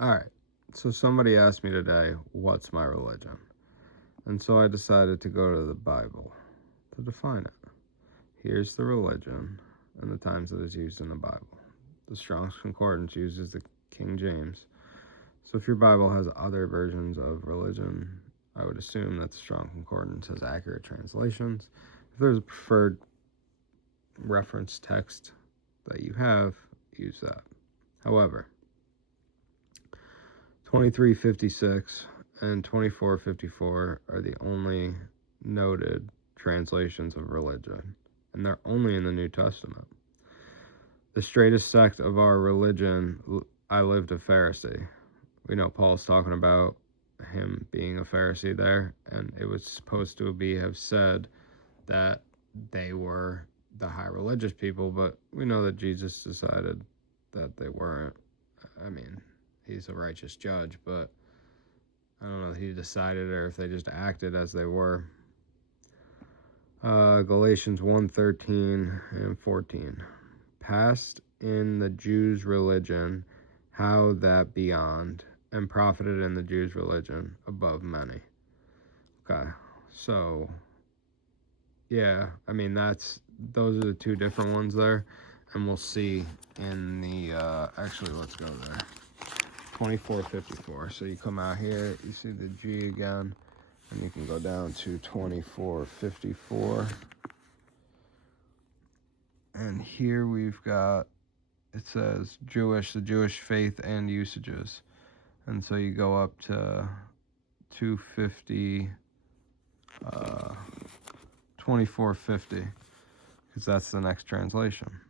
All right. So somebody asked me today, what's my religion? And so I decided to go to the Bible to define it. Here's the religion and the times that it's used in the Bible. The Strong's Concordance uses the King James. So if your Bible has other versions of religion, I would assume that the Strong Concordance has accurate translations. If there's a preferred reference text that you have, use that. However, 2356 and 2454 are the only noted translations of religion, and they're only in the New Testament. The straightest sect of our religion, I lived a Pharisee. We know Paul's talking about him being a Pharisee there, and it was supposed to have said that they were the high religious people, but we know that Jesus decided that they weren't. I mean, he's a righteous judge, but I don't know if he decided or if they just acted as they were. Galatians 1:13 and 14. Passed in the Jews' religion, how that beyond, and profited in the Jews' religion above many. Okay, so yeah, I mean those are the two different ones there, and we'll see in the actually let's go there. 2454. So you come out here, you see the G again, and you can go down to 2454. And here we've got, it says the Jewish faith and usages. And so you go up to 250, 2450, because that's the next translation.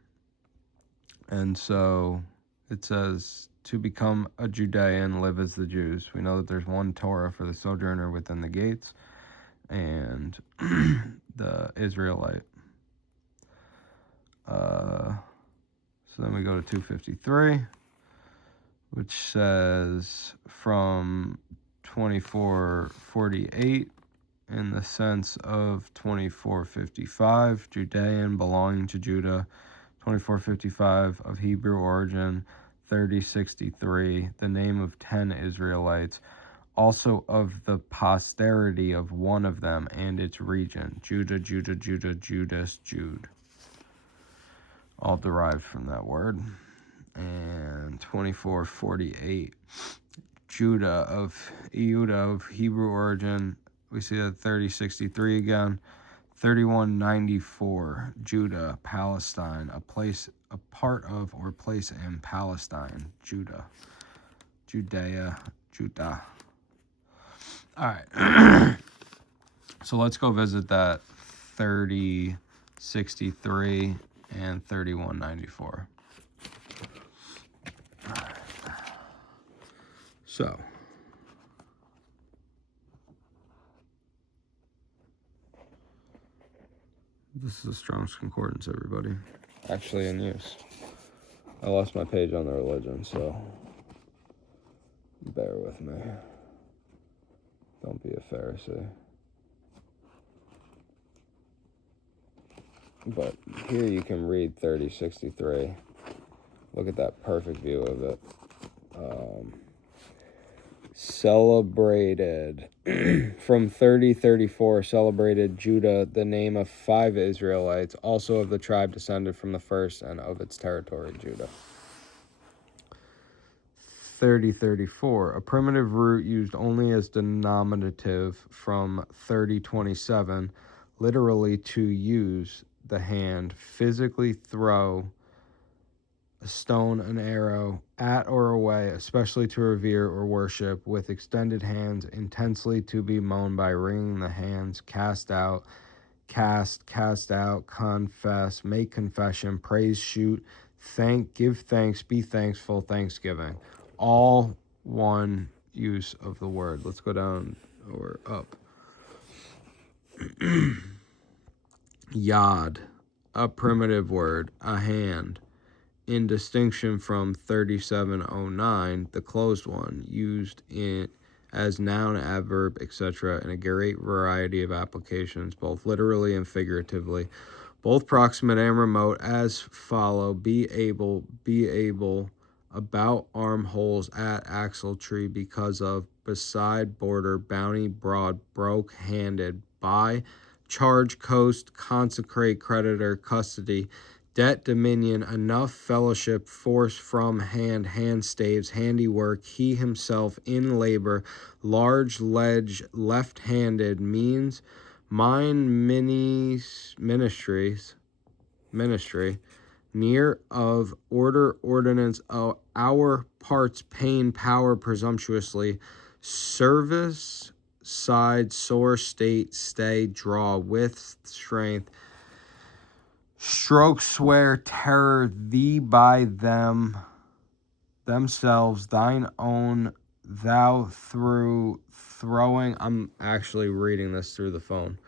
And so it says, to become a Judean, live as the Jews. We know that there's one Torah for the sojourner within the gates and the Israelite. So then we go to 253, which says from 2448 in the sense of 2455, Judean belonging to Judah, 2455 of Hebrew origin, 3063, the name of 10 Israelites, also of the posterity of one of them and its region, Judah, Judas, Jude, all derived from that word. And 2448, Judah of Hebrew origin, we see that 3063 again. 3194, Judah, Palestine, a part of or place in Palestine, Judah, Judea, Judah. All right, so let's go visit that 3063 and 3194. All right. So this is a Strong's Concordance, everybody. Actually in use. I lost my page on the religion, so bear with me. Don't be a Pharisee. But here you can read 3063. Look at that perfect view of it. Celebrated from 3034, celebrated Judah, the name of 5 Israelites, also of the tribe descended from the first and of its territory, Judah. 3034, a primitive root used only as denominative from 3027, literally to use the hand, physically throw a stone, an arrow, at or away, especially to revere or worship, with extended hands, intensely to be mown by wringing the hands, cast out, confess, make confession, praise, shoot, thank, give thanks, be thankful, thanksgiving. All one use of the word. Let's go down or up. Yod, a primitive word, a hand. In distinction from 3709, the closed one, used in as noun, adverb, etc., in a great variety of applications, both literally and figuratively, both proximate and remote, as follow: be able, about armholes at axle tree because of beside border bounty broad broke handed by charge coast consecrate creditor custody debt dominion enough fellowship force from hand staves handiwork he himself in labor large ledge left-handed means mine ministry near of order ordinance our parts pain power presumptuously service side sore state stay draw with strength stroke swear terror thee by themselves thine own thou through throwing I'm actually reading this through the phone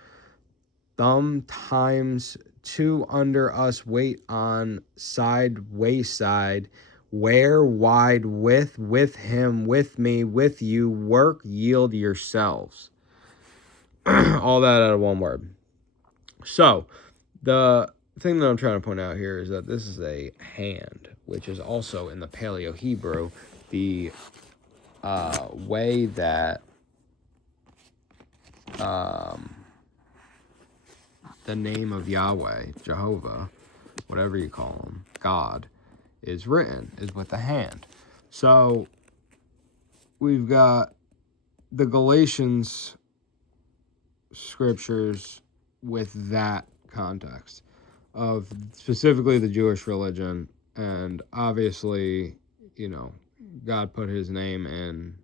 thumb times two under us wait on side wayside where wide with him with me with you work yield yourselves all that out of one word. So the thing that I'm trying to point out here is that this is a hand, which is also in the Paleo Hebrew the way that the name of Yahweh, Jehovah, whatever you call him, God, is written, is with the hand. So we've got the Galatians scriptures with that context of specifically the Jewish religion, and obviously, God put his name in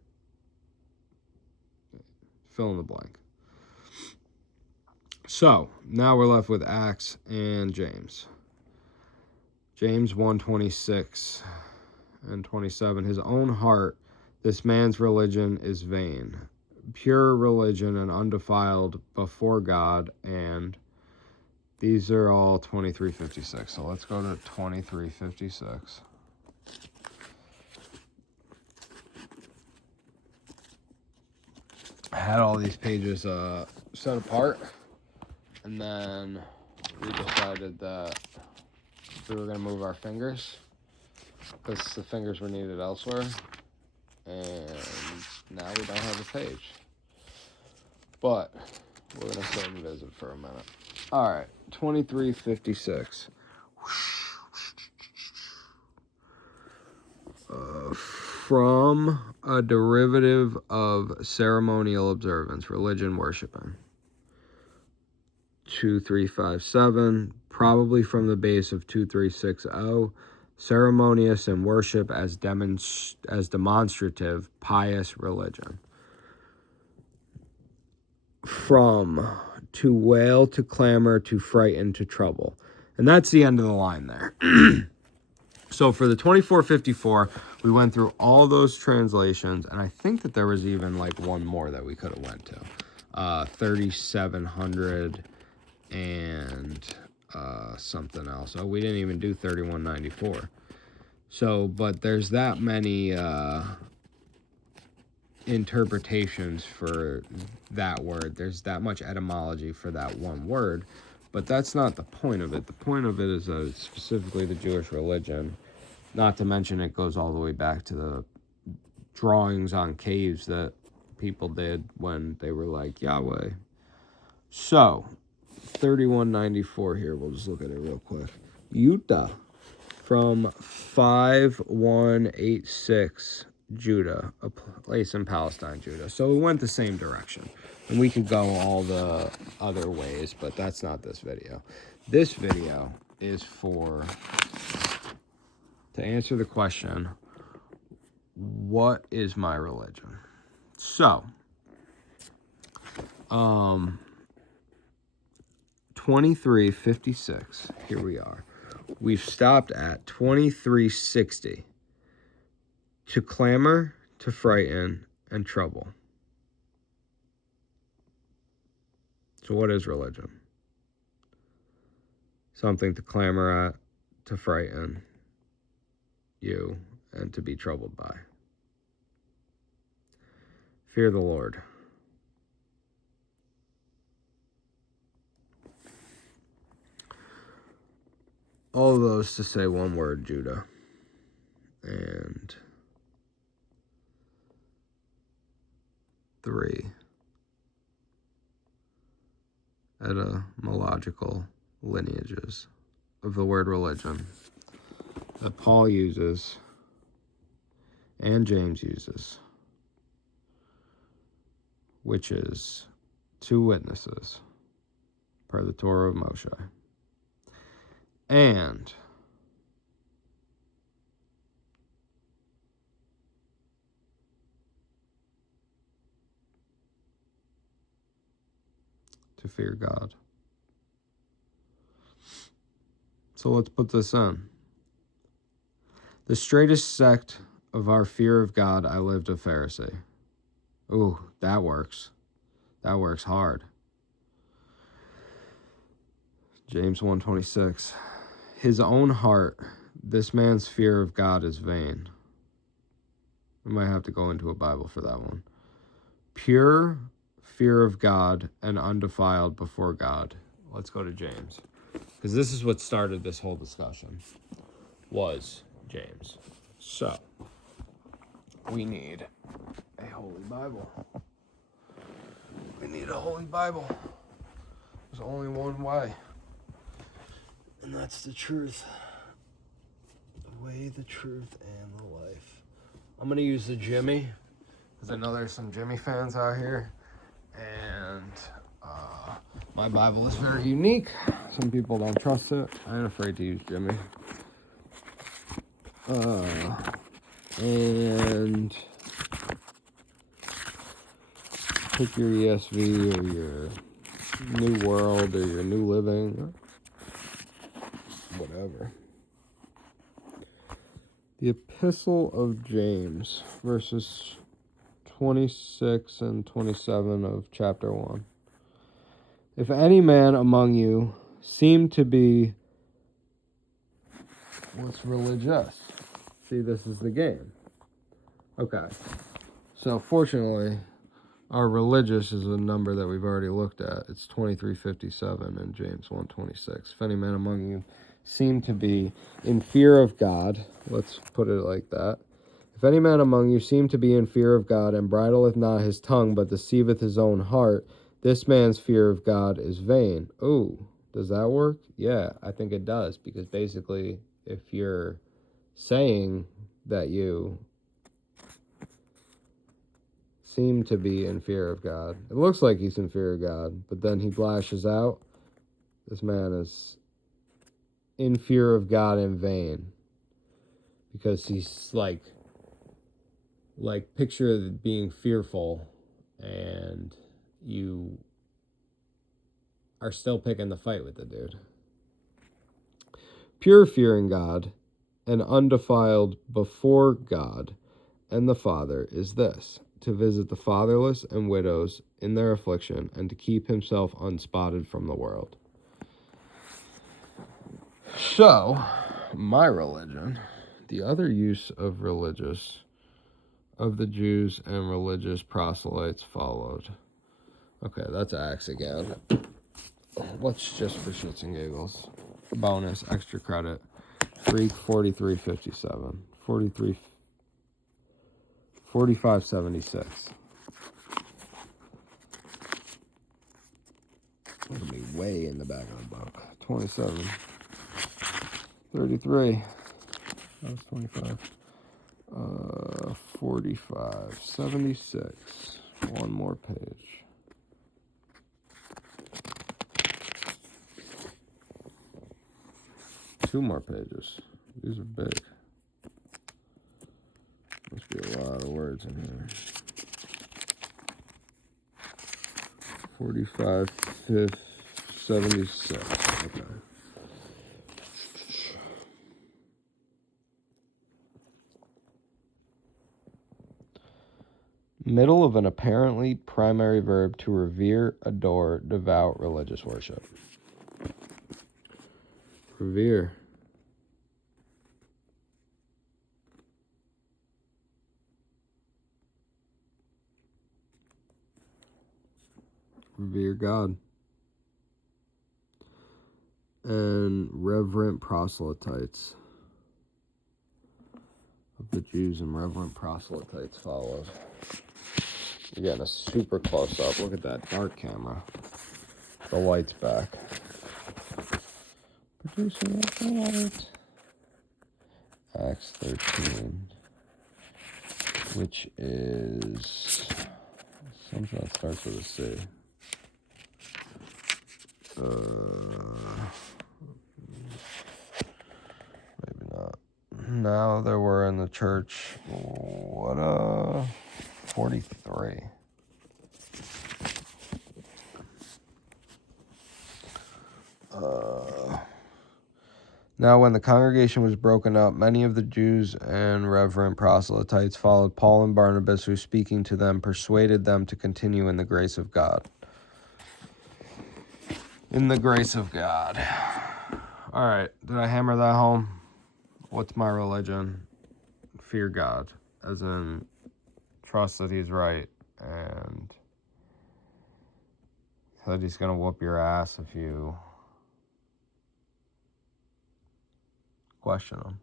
fill in the blank. So now we're left with Acts and James. James 1:26 and 27. His own heart, this man's religion is vain. Pure religion and undefiled before God, and these are all 23:56. So let's go to 23:56. I had all these pages set apart, and then we decided that we were going to move our fingers because the fingers were needed elsewhere, and now we don't have a page. But we're going to sit and visit for a minute. All right, 23:56. From a derivative of ceremonial observance, religion, worshiping. 2357, probably from the base of 2360, ceremonious and worship as demonstrative, pious religion. From, to wail, to clamor, to frighten, to trouble. And that's the end of the line there. So for the 2454, we went through all those translations, and I think that there was even like one more that we could have went to. 3700 and something else. Oh, we didn't even do 3194. So, but there's that many interpretations for that word. There's that much etymology for that one word, but that's not the point of it. The point of it is that it's specifically the Jewish religion. Not to mention it goes all the way back to the drawings on caves that people did when they were like Yahweh. So 3194 here. We'll just look at it real quick. Utah from 5186 Judah, a place in Palestine, Judah. So we went the same direction. And we could go all the other ways, but that's not this video. This video is to answer the question, what is my religion? So, 2356, here we are. We've stopped at 2360. To clamor, to frighten, and trouble. So what is religion? Something to clamor at, to frighten you, and to be troubled by. Fear the Lord. All of those to say one word, Judah. And 3 etymological lineages of the word religion that Paul uses and James uses, which is 2 witnesses per the Torah of Moshe, and to fear God. So let's put this in. The straightest sect of our fear of God, I lived a Pharisee. Ooh, that works. That works hard. James 1:26. His own heart, this man's fear of God is vain. We might have to go into a Bible for that one. Pure fear of God and undefiled before God. Let's go to James. Because this is what started this whole discussion, was James. So, we need a Holy Bible. We need a Holy Bible. There's only one way. And that's the truth. The way, the truth, and the life. I'm going to use the Jimmy, because I know there's some Jimmy fans out here. And my Bible is very unique. Some people don't trust it. I ain't afraid to use Jimmy. And pick your ESV or your New World or your New Living, whatever. The Epistle of James, verses 26 and 27 of chapter 1. If any man among you seem to be, what's religious? See, this is the game. Okay. So, fortunately, our religious is a number that we've already looked at. It's 2357 in James 1:26. If any man among you seem to be in fear of God, let's put it like that. If any man among you seem to be in fear of God, and bridleth not his tongue, but deceiveth his own heart, this man's fear of God is vain. Oh, does that work? Yeah, I think it does, because basically, if you're saying that you seem to be in fear of God, it looks like he's in fear of God, but then he lashes out, this man is in fear of God in vain, because he's like picture being fearful and you are still picking the fight with the dude. Pure fearing God and undefiled before God and the Father is this: to visit the fatherless and widows in their affliction, and to keep himself unspotted from the world. So, my religion, the other use of religious of the Jews and religious proselytes followed. Okay, that's Acts again. Let's just, for shits and giggles, bonus, extra credit, Greek 4357, 4576. It'll be way in the back of the book. 27, 33. That was 25. 4576. One more page. Two more pages. These are big. Must be a lot of words in here. 4576. Okay. Middle of an apparently primary verb to revere, adore, devout religious worship. Revere. Revere God. And reverent proselytes of the Jews and reverent proselytes followed. You're getting a super close up. Look at that dark camera. The light's back. Producer, what's the light? Acts 13. Which is something that starts with a C. Maybe not. Now that we're in the church, 43. Now when the congregation was broken up, many of the Jews and reverent proselytes followed Paul and Barnabas, who, speaking to them, persuaded them to continue in the grace of God. In the grace of God. All right, did I hammer that home? What's my religion? Fear God, as in trust that he's right and that he's going to whoop your ass if you question him.